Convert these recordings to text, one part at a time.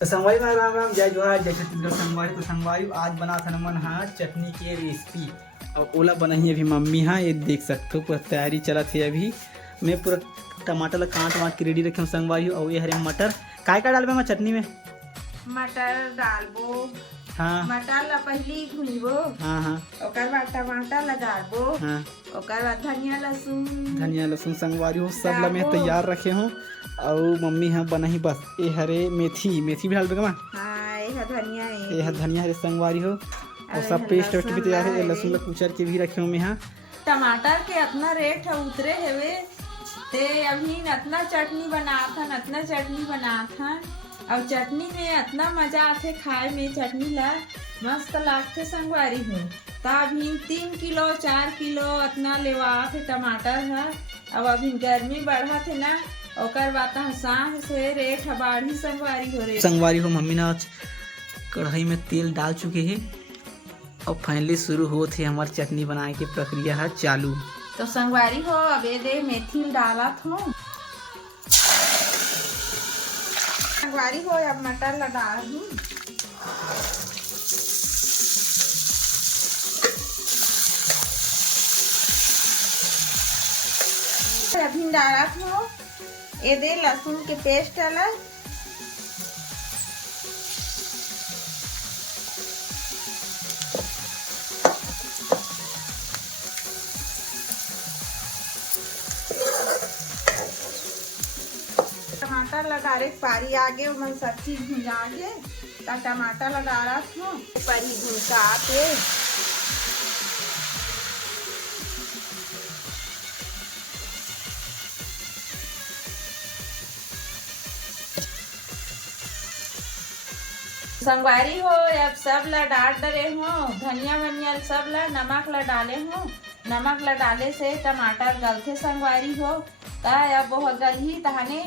तो संगवारी में राम राम जय जोहार जय छत्तीसगढ़ संगवारी। तो संगवारी आज बना था मन हाँ चटनी की रेसिपी और ओला बनाई अभी मम्मी। हाँ ये देख सकते हो पूरा तैयारी चला थी। अभी मैं पूरा टमाटर ला काट वाट के रेडी रखे हूँ संगवारी। और ये हरे मटर काय का डालबे मैं चटनी में? मटर डालबो। हाँ मटर ला पहली भूनबो। हाँ हाँ ओकर बाद टमाटर ला डालबो। हाँ ओकर बाद धनिया लहसुन संगवारी हो सब ला मैं तैयार रखे हूँ। और मम्मी हाँ बनाही बस ये हरे मेथी भी डाल देगा। हाँ ये धनिया ये धनिया हरे संगवारी हो। और सब पेस्ट वेस्ट भी तैयार है। लहसुन ला कुचर के भी रखे हूँ मैं। हाँ टमाटर के अपना रेट है उतरे हेवे ते अभी इतना चटनी बनात हन और चटनी में इतना मजा आथे खाए में। चटनी ला मस्त लागथे संगवारी हो। ता अभी 3 किलो 4 किलो इतना लेवात है टमाटर है। अब अभी गर्मी बढ़ा थे ना ओकर बात सांस से रेट बढ़ी संगवारी हो। मम्मी ने आज कढ़ाई में तेल डाल चुके हैं और फाइनली शुरू होते हमारी चटनी बनाने की प्रक्रिया है चालू। तो संगवारी हो अब ये दे मेथी डालत हो। संगवारी हो अब मटर ला डाल दूं। अभी डालत हो ये दे लहसुन के पेस्ट डाला। टमाटर लगा रे पारी आगे मन सब चीज भुजा के ता टमाटर लगा रहा था पारी भुजा के। संगवारी हो अब सब ला डाल डरे हो। धनिया वनिया सब ला नमक ला डाले हो। नमक ला डाले से टमाटर गलथे संगवारी हो। ता अब वो गलही तहने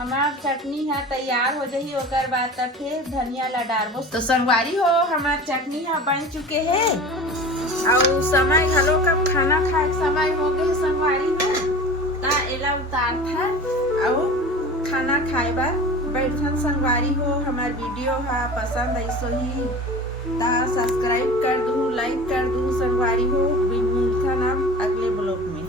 हमार चटनी है तैयार हो जाही। ओकर बाद तब फिर धनिया ला डालबो। तो संगवारी हो हमार चटनी है बन चुके है और समय घलो कब खाना खाए समय हो गए संगवारी हो। ता एला उतार था और खाना खाए बार बैठन संगवारी हो। हमार वीडियो है पसंद ऐसो ही ता सब्सक्राइब कर दूँ लाइक कर दूँ संगवारी हो। मिलता ना अगले ब्लॉग में।